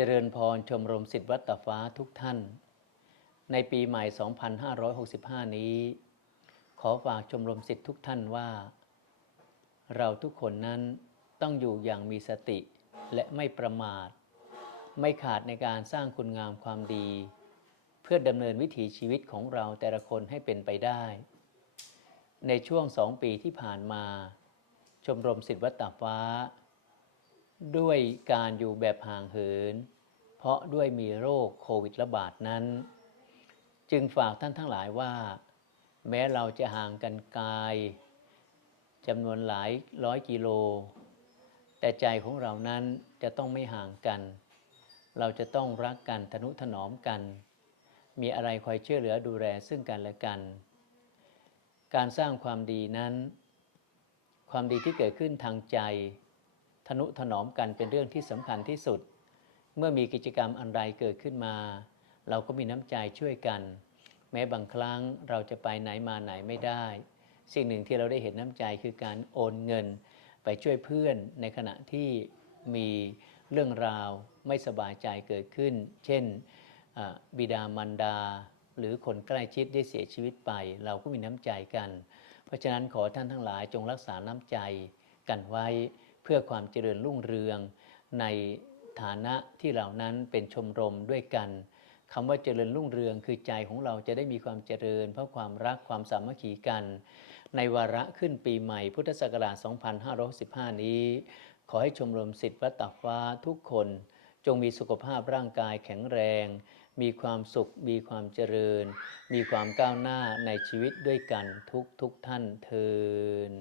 เจริญพรชมรมสิทธิ์วัดตาฟ้าทุกท่าน ในปีใหม่ 2565 นี้ ขอฝากชมรมสิทธิ์ทุกท่านว่า เราทุกคนนั้นต้องอยู่อย่างมีสติและไม่ประมาท ไม่ขาดในการสร้างคุณงามความดี เพื่อดำเนินวิถีชีวิตของเราแต่ละคนให้เป็นไปได้ ในช่วงสองปีที่ผ่านมา ชมรมสิทธิ์วัดตาฟ้า ด้วยการอยู่แบบห่างเหิน เพราะด้วยมีโรคโควิดระบาดนั้น จึงฝากท่านทั้งหลายว่า แม้เราจะห่างกันไกลจำนวนหลายร้อยกิโล แต่ใจของเรานั้นจะต้องไม่ห่างกัน เราจะต้องรักกันทนุถนอมกัน มีอะไรคอยช่วยเหลือดูแลซึ่งกันและกัน การสร้างความดีนั้น ความดีที่เกิดขึ้นทางใจ ทนุถนอมกันเป็นเรื่องที่สำคัญที่สุด เมื่อมีกิจกรรมอันใดเกิดขึ้นมา เราก็มีน้ำใจช่วยกัน แม้บางครั้งเราจะไปไหนมาไหนไม่ได้ สิ่งหนึ่งที่เราได้เห็นน้ำใจคือการโอนเงิน ไปช่วยเพื่อนในขณะที่มีเรื่องราวไม่สบายใจเกิดขึ้น เช่นบิดามารดา หรือคนใกล้ชิดได้เสียชีวิตไป เราก็มีน้ำใจกัน เพราะฉะนั้นขอท่านทั้งหลายจงรักษาน้ำใจกันไว้ พื่อความเจริญรุ่งเรือง ในฐานะที่เรานั้นเป็นชมรมด้วยกันคำว่าเจริญรุ่งเรืองคือใจของเราจะได้มีความเจริญ เพราะความรักความสามัคคีกัน ในวาระขึ้นปีใหม่พุทธศักราช 2515 นี้ ขอให้ชมรมสิทธิ์วัดตากฟ้าทุกคนจงมีสุขภาพร่างกายแข็งแรง มีความสุข มีความเจริญ มีความก้าวหน้าในชีวิตด้วยกันทุกทุกท่านเทิน